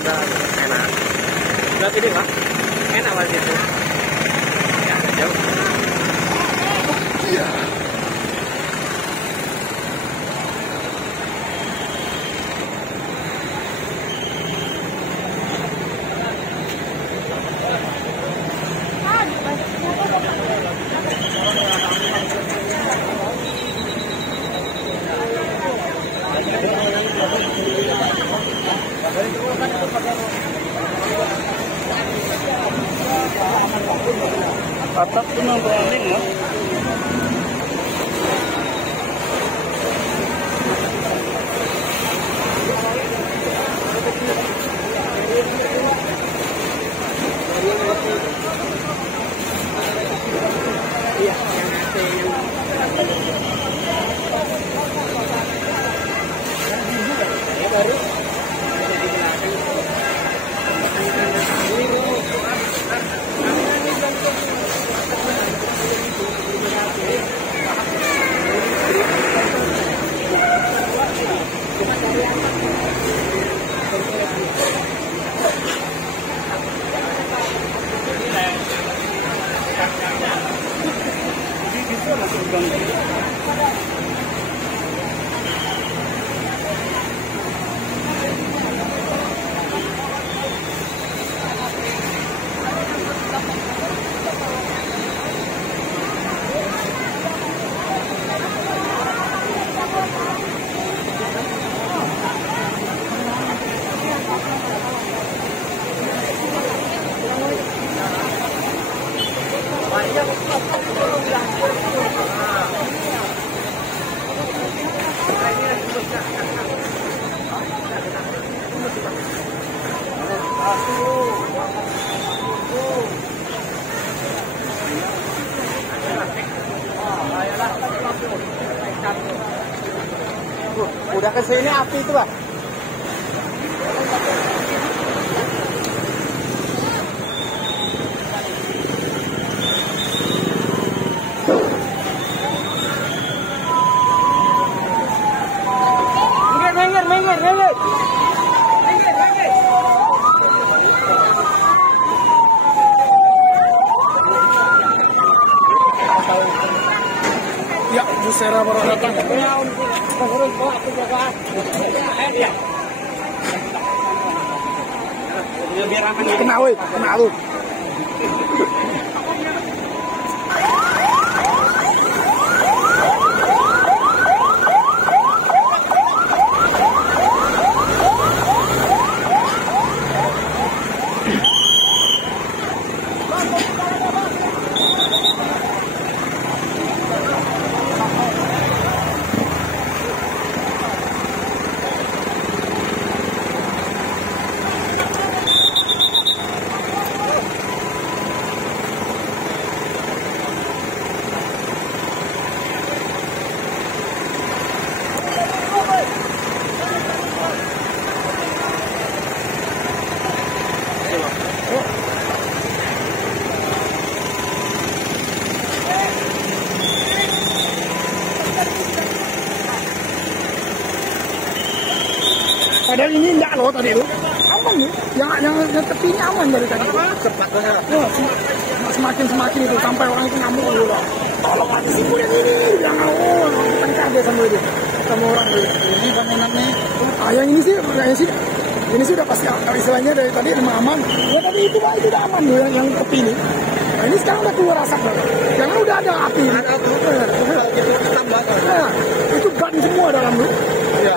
ada enak. Lihat ini Pak, enak Pak itu. Ya, jauh. Iya. Atap tuh nang branding ya. Iya, udah kesini api itu Pak. Minggir. Ya, Busera baru datang. Biar aman. Kena woi, kena lu. Padahal ini enggak loh tadi lu. Aman nih. Yang tepinya aman dari tadi. Cepat banget. Oh, semakin itu sampai orang itu ngamuk dulu. Tolong mati si kuda ini. Jangan bukan kaget sama dia. Sama orang ini kan enaknya. Yang ini sih ini sudah pasti istilahnya dari tadi emang aman. Ya tapi itu udah aman loh yang tepi ini. Nah, ini sekarang udah keluar asap loh. Jangan udah ada api. Ada api. Itu tambah. Nah, itu ban semua dalam lu. Iya.